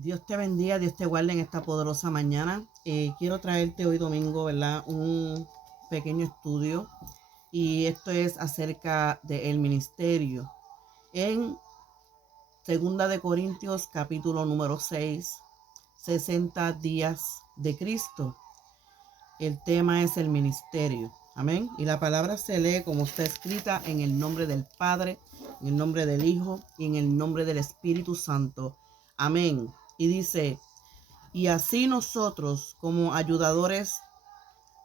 Dios te bendiga, Dios te guarde en esta poderosa mañana. Quiero traerte hoy domingo, ¿verdad? Un pequeño estudio y esto es acerca del ministerio. En Segunda de Corintios, capítulo número 6, 60 días de Cristo. El tema es el ministerio. Amén. Y la palabra se lee como está escrita en el nombre del Padre, en el nombre del Hijo y en el nombre del Espíritu Santo. Amén. Y dice: y así nosotros, como ayudadores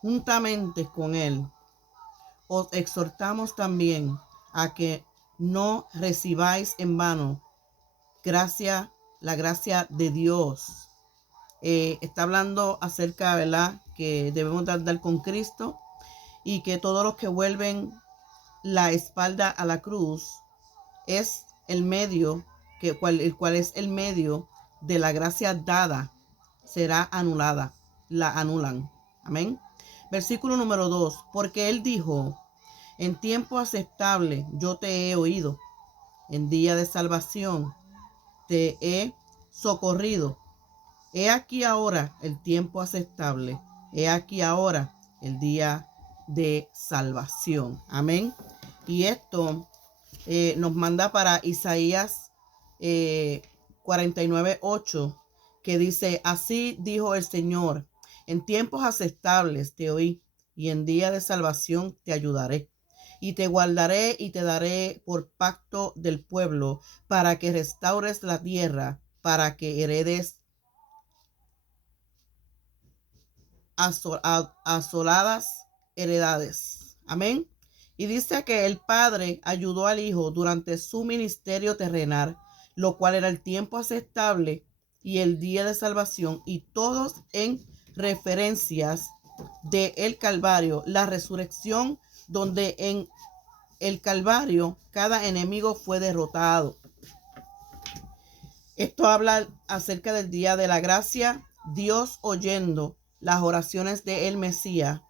juntamente con Él, os exhortamos también a que no recibáis en vano la gracia de Dios. Está hablando acerca, ¿verdad?, que debemos andar con Cristo y que todos los que vuelven la espalda a la cruz es el medio, el cual es el medio de la gracia dada, será anulada, la anulan. Amén. Versículo número 2, porque él dijo: en tiempo aceptable yo te he oído, en día de salvación te he socorrido. He aquí ahora el tiempo aceptable, he aquí ahora el día de salvación. Amén. Y esto nos manda para Isaías 49:8, que dice: así dijo el Señor, en tiempos aceptables te oí, y en día de salvación te ayudaré. Y te guardaré y te daré por pacto del pueblo, para que restaures la tierra, para que heredes asoladas heredades. Amén. Y dice que el Padre ayudó al Hijo durante su ministerio terrenal, lo cual era el tiempo aceptable y el día de salvación, y todos en referencias de el Calvario, la resurrección, donde en el Calvario cada enemigo fue derrotado. Esto habla acerca del día de la gracia. Dios, oyendo las oraciones de el Mesías,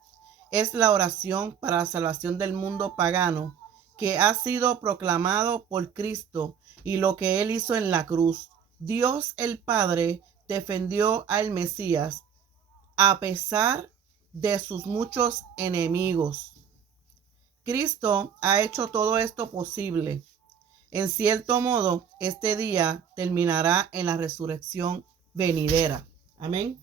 es la oración para la salvación del mundo pagano, que ha sido proclamado por Cristo y lo que él hizo en la cruz. Dios el Padre defendió al Mesías a pesar de sus muchos enemigos. Cristo ha hecho todo esto posible. En cierto modo, este día terminará en la resurrección venidera. Amén.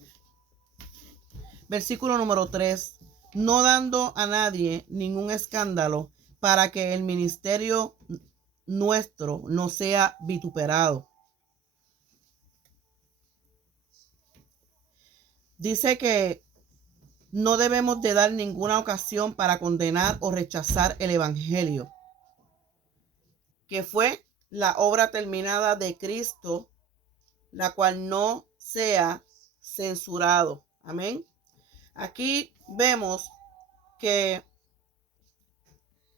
Versículo número 3. No dando a nadie ningún escándalo, para que el ministerio nuestro no sea vituperado. Dice que no debemos de dar ninguna ocasión para condenar o rechazar el evangelio, que fue la obra terminada de Cristo, la cual no sea censurado. Amén. Aquí vemos que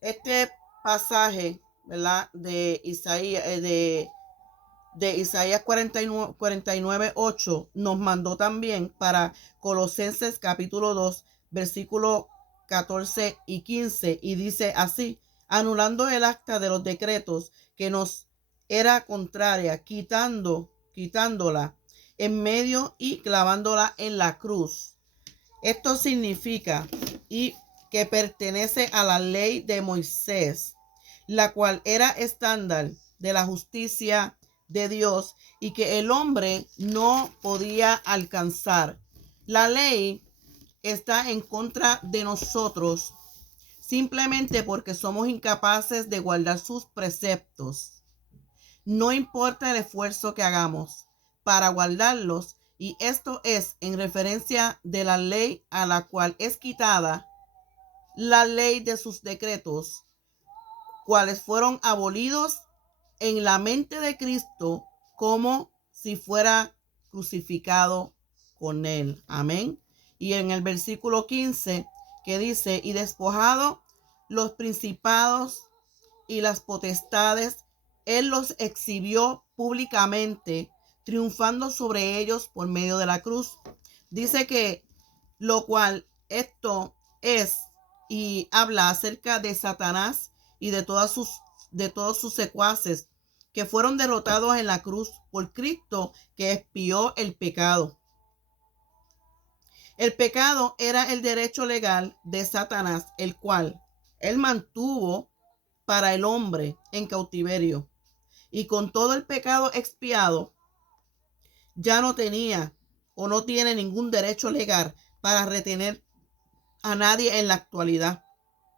este pasaje, ¿verdad?, de Isaías, de Isaías 49:8 nos mandó también para Colosenses capítulo 2, versículo 14 y 15, y dice así: anulando el acta de los decretos que nos era contraria, quitándola en medio y clavándola en la cruz. Esto significa y que pertenece a la ley de Moisés, la cual era estándar de la justicia de Dios y que el hombre no podía alcanzar. La ley está en contra de nosotros simplemente porque somos incapaces de guardar sus preceptos. No importa el esfuerzo que hagamos para guardarlos, y esto es en referencia de la ley a la cual es quitada la ley de sus decretos, cuales fueron abolidos en la mente de Cristo como si fuera crucificado con él. Amén. Y en el versículo 15 que dice: y despojado los principados y las potestades, él los exhibió públicamente, triunfando sobre ellos por medio de la cruz. Dice que lo cual esto es, y habla acerca de Satanás y de todos sus secuaces, que fueron derrotados en la cruz por Cristo, que expió el pecado. El pecado era el derecho legal de Satanás, el cual él mantuvo para el hombre en cautiverio. Y con todo el pecado expiado, ya no tenía o no tiene ningún derecho legal para retener a nadie en la actualidad,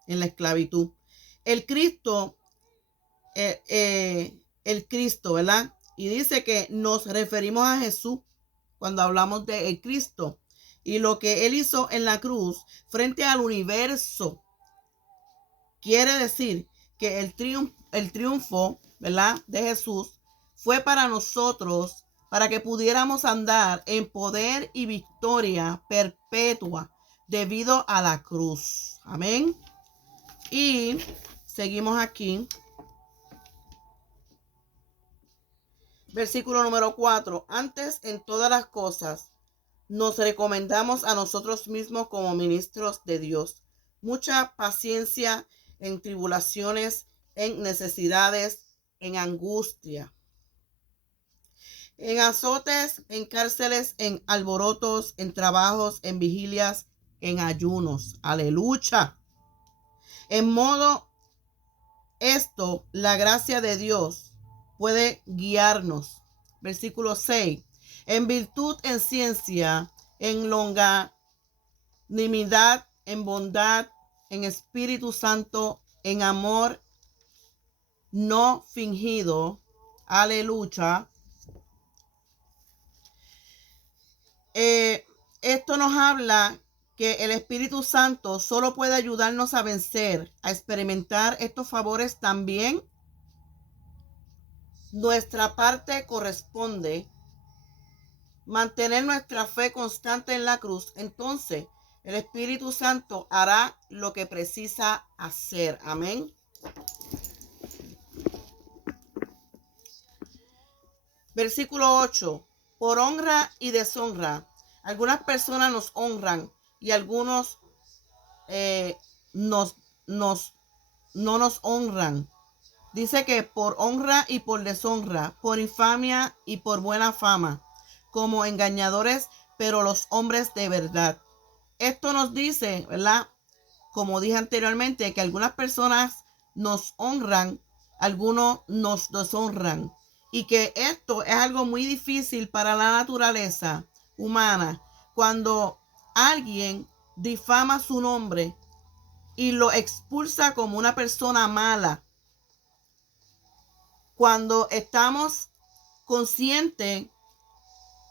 en la esclavitud. El Cristo, ¿verdad? Y dice que nos referimos a Jesús cuando hablamos de el Cristo y lo que él hizo en la cruz frente al universo. Quiere decir que el triunfo, ¿verdad?, de Jesús fue para nosotros, para que pudiéramos andar en poder y victoria perpetua debido a la cruz. Amén. Y seguimos aquí. Versículo número 4. Antes, en todas las cosas, nos recomendamos a nosotros mismos como ministros de Dios. Mucha paciencia en tribulaciones, en necesidades, en angustia, en azotes, en cárceles, en alborotos, en trabajos, en vigilias, en ayunos. Aleluya. En modo esto, la gracia de Dios puede guiarnos. Versículo 6. En virtud, en ciencia, en longanimidad, en bondad, en Espíritu Santo, en amor no fingido. Aleluya. Esto nos habla que el Espíritu Santo solo puede ayudarnos a vencer, a experimentar estos favores también. Nuestra parte corresponde mantener nuestra fe constante en la cruz. Entonces, el Espíritu Santo hará lo que precisa hacer. Amén. Versículo 8. Por honra y deshonra. Algunas personas nos honran y algunos no nos honran. Dice que por honra y por deshonra, por infamia y por buena fama, como engañadores, pero los hombres de verdad. Esto nos dice, ¿verdad? Como dije anteriormente, que algunas personas nos honran, algunos nos deshonran. Y que esto es algo muy difícil para la naturaleza humana. Cuando alguien difama su nombre y lo expulsa como una persona mala. Cuando estamos conscientes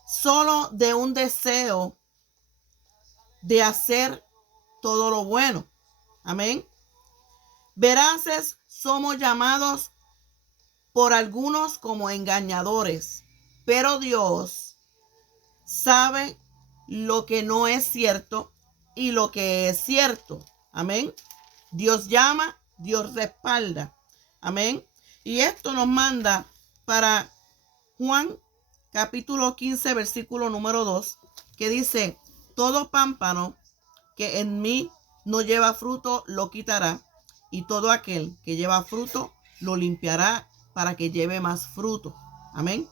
solo de un deseo de hacer todo lo bueno. Amén. Veraces somos llamados por algunos como engañadores, pero Dios sabe lo que no es cierto y lo que es cierto. Amén. Dios llama, Dios respalda. Amén. Y esto nos manda para Juan capítulo 15, versículo número 2, que dice: todo pámpano que en mí no lleva fruto lo quitará, y todo aquel que lleva fruto lo limpiará para que lleve más fruto. Amén.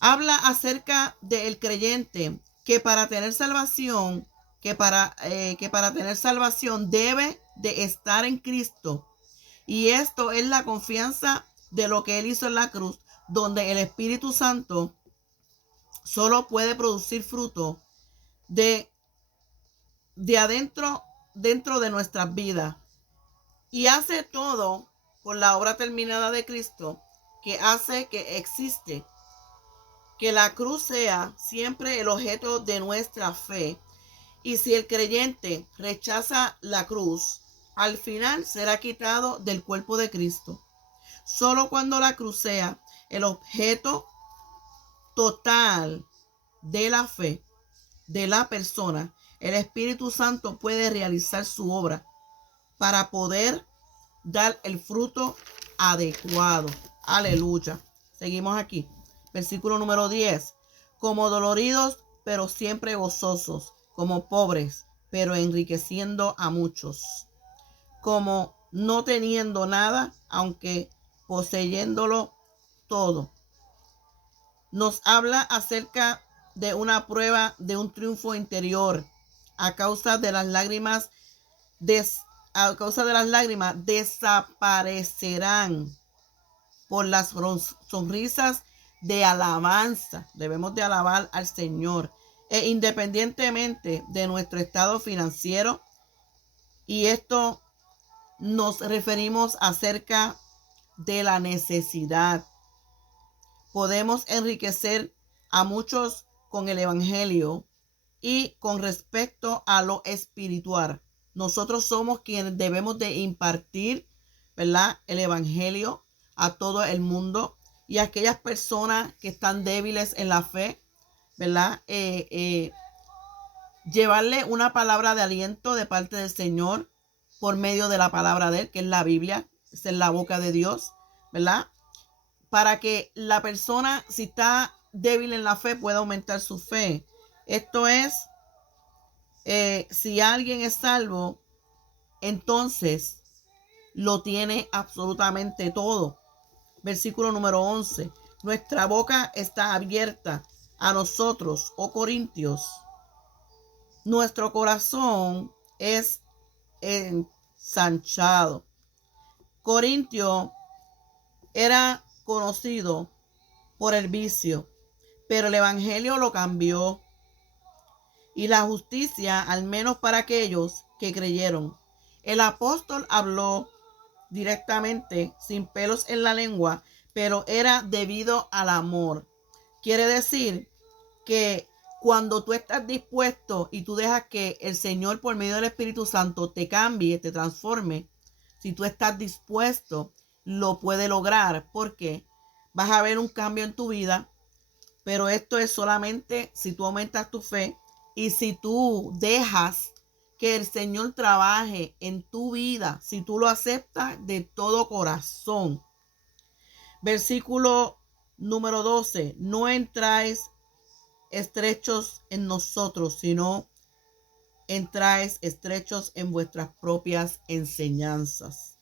Habla acerca del creyente que para tener salvación, que para tener salvación debe de estar en Cristo. Y esto es la confianza de lo que Él hizo en la cruz, donde el Espíritu Santo solo puede producir fruto de adentro, dentro de nuestras vidas. Y hace todo por la obra terminada de Cristo, que hace que existe. Que la cruz sea siempre el objeto de nuestra fe. Y si el creyente rechaza la cruz, al final será quitado del cuerpo de Cristo. Solo cuando la cruz sea el objeto total de la fe de la persona, el Espíritu Santo puede realizar su obra para poder dar el fruto adecuado. Aleluya. Seguimos aquí. Versículo número 10. Como doloridos, pero siempre gozosos. Como pobres, pero enriqueciendo a muchos. Como no teniendo nada, aunque poseyéndolo todo. Nos habla acerca de una prueba de un triunfo interior a causa de las lágrimas. Desaparecerán por las sonrisas de alabanza. Debemos de alabar al Señor, independientemente de nuestro estado financiero. Y esto nos referimos acerca de la necesidad. Podemos enriquecer a muchos con el evangelio y con respecto a lo espiritual. Nosotros somos quienes debemos de impartir, ¿verdad?, el evangelio a todo el mundo y a aquellas personas que están débiles en la fe, ¿verdad? Llevarle una palabra de aliento de parte del Señor por medio de la palabra de Él, que es la Biblia, es en la boca de Dios, ¿verdad? Para que la persona, si está débil en la fe, pueda aumentar su fe. Esto es, si alguien es salvo, entonces lo tiene absolutamente todo. Versículo número 11. Nuestra boca está abierta a nosotros, oh Corintios. Nuestro corazón es ensanchado. Corintio era conocido por el vicio, pero el evangelio lo cambió y la justicia, al menos para aquellos que creyeron. El apóstol habló directamente, sin pelos en la lengua, pero era debido al amor. Quiere decir que cuando tú estás dispuesto y tú dejas que el Señor por medio del Espíritu Santo te cambie, te transforme, si tú estás dispuesto, lo puede lograr, porque vas a ver un cambio en tu vida, pero esto es solamente si tú aumentas tu fe y si tú dejas que el Señor trabaje en tu vida, si tú lo aceptas de todo corazón. Versículo número 12. No entráis estrechos en nosotros, sino entráis estrechos en vuestras propias enseñanzas.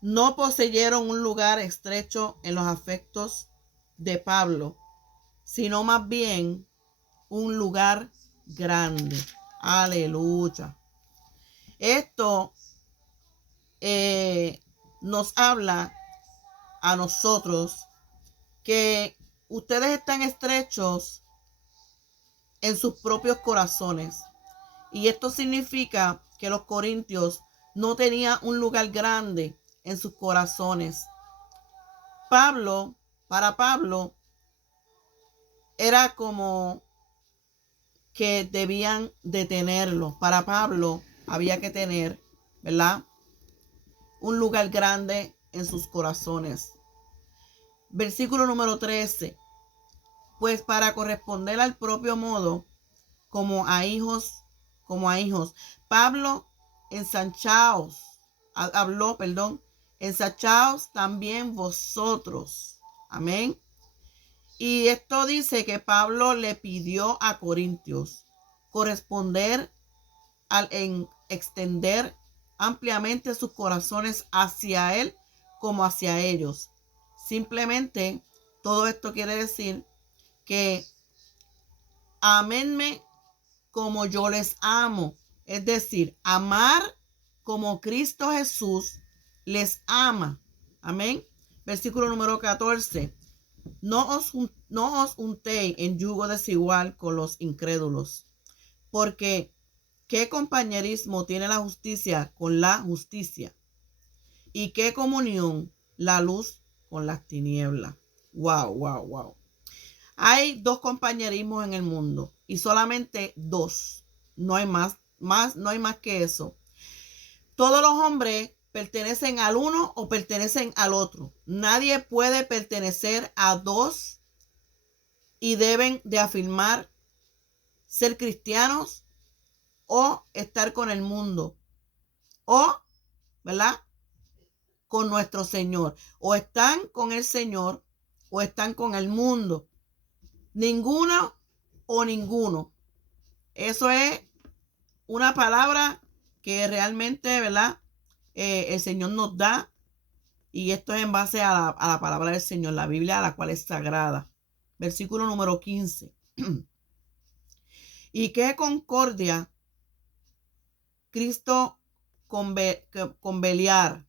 No poseyeron un lugar estrecho en los afectos de Pablo, sino más bien un lugar grande. Aleluya. Esto nos habla a nosotros que ustedes están estrechos en sus propios corazones. Y esto significa que los corintios no tenían un lugar grande en sus corazones. Para Pablo, era como que debían detenerlo. Para Pablo había que tener, ¿verdad?, un lugar grande en sus corazones. Versículo número 13. Pues para corresponder al propio modo, como a hijos, Pablo, ensanchaos también vosotros. Amén. Y esto dice que Pablo le pidió a Corintios corresponder en extender ampliamente sus corazones hacia él como hacia ellos. Simplemente todo esto quiere decir que aménme como yo les amo. Es decir, amar como Cristo Jesús les ama. Amén. Versículo número 14. No os untéis en yugo desigual con los incrédulos, porque ¿qué compañerismo tiene la justicia con la justicia? ¿Y qué comunión la luz con las tinieblas? Wow, wow, wow. Hay dos compañerismos en el mundo y solamente dos. No hay más, no hay más que eso. Todos los hombres pertenecen al uno o pertenecen al otro. Nadie puede pertenecer a dos y deben de afirmar ser cristianos o estar con el mundo o, ¿verdad?, con nuestro Señor. O están con el Señor o están con el mundo. Ninguno o ninguno. Eso es una palabra que realmente, ¿verdad?, el Señor nos da, y esto es en base a la palabra del Señor, la Biblia, la cual es sagrada. Versículo número 15. ¿Y qué concordia Cristo con Belial?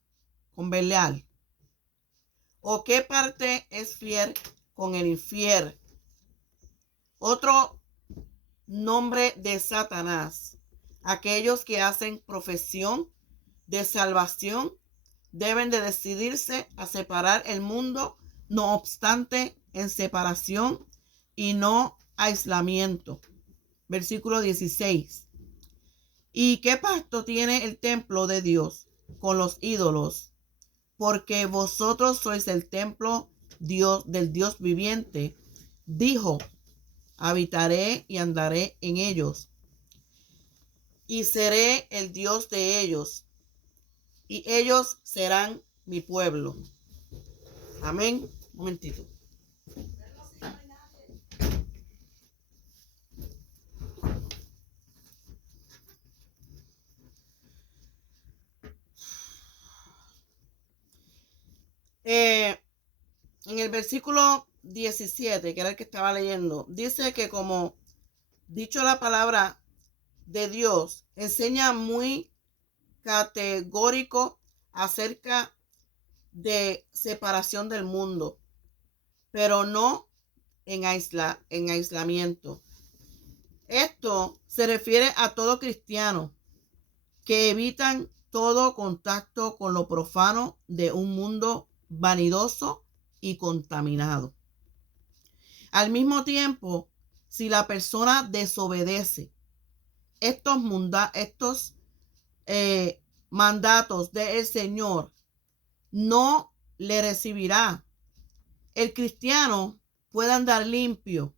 ¿O qué parte es fiel con el infiel? Otro nombre de Satanás. Aquellos que hacen profesión de salvación deben de decidirse a separar el mundo, no obstante en separación y no aislamiento. Versículo 16. ¿Y qué pacto tiene el templo de Dios con los ídolos? Porque vosotros sois el templo del Dios viviente. Dijo: habitaré y andaré en ellos, y seré el Dios de ellos, y ellos serán mi pueblo. Amén. Un momentito. En el versículo 17, que era el que estaba leyendo, dice que como dicho la palabra de Dios, enseña muy categórico acerca de separación del mundo, pero no en aislamiento. Esto se refiere a todo cristiano que evitan todo contacto con lo profano de un mundo vanidoso y contaminado. Al mismo tiempo, si la persona desobedece estos mandatos del Señor, no le recibirá. El cristiano puede andar limpio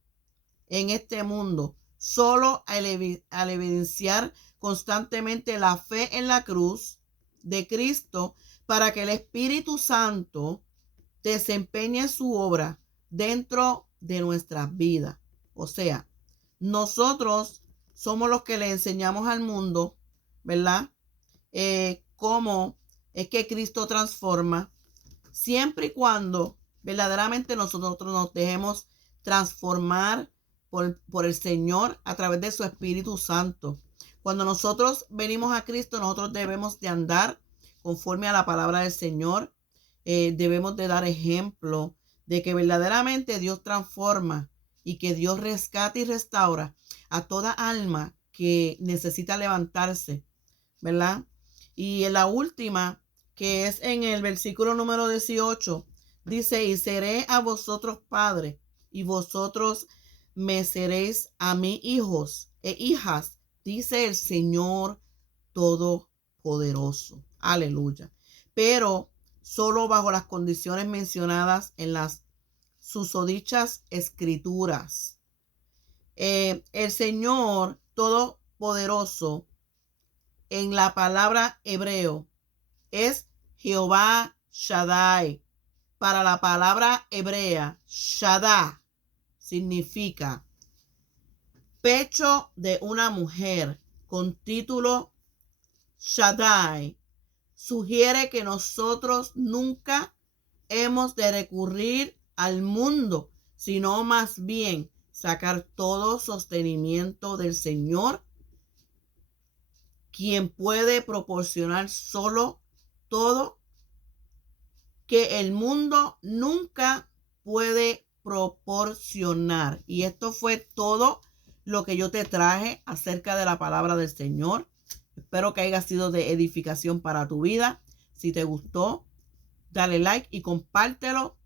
en este mundo solo al evidenciar constantemente la fe en la cruz de Cristo, para que el Espíritu Santo desempeñe su obra dentro de nuestras vidas. O sea, nosotros somos los que le enseñamos al mundo, ¿verdad? Cómo es que Cristo transforma, siempre y cuando verdaderamente nosotros nos dejemos transformar por el Señor a través de su Espíritu Santo. Cuando nosotros venimos a Cristo, nosotros debemos de andar conforme a la palabra del Señor. Debemos de dar ejemplo de que verdaderamente Dios transforma y que Dios rescata y restaura a toda alma que necesita levantarse, ¿verdad? Y en la última, que es en el versículo número 18, dice: y seré a vosotros padre, y vosotros me seréis a mí hijos e hijas, dice el Señor Todopoderoso. Aleluya. Pero solo bajo las condiciones mencionadas en las susodichas escrituras. El Señor Todopoderoso en la palabra hebreo es Jehová Shaddai. Para la palabra hebrea, Shaddai significa pecho de una mujer. Con título Shaddai sugiere que nosotros nunca hemos de recurrir al mundo, sino más bien sacar todo sostenimiento del Señor, quien puede proporcionar solo todo que el mundo nunca puede proporcionar. Y esto fue todo lo que yo te traje acerca de la palabra del Señor. Espero que haya sido de edificación para tu vida. Si te gustó, dale like y compártelo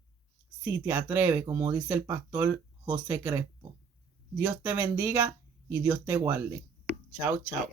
si te atreves, como dice el pastor José Crespo. Dios te bendiga y Dios te guarde. Chao, chao.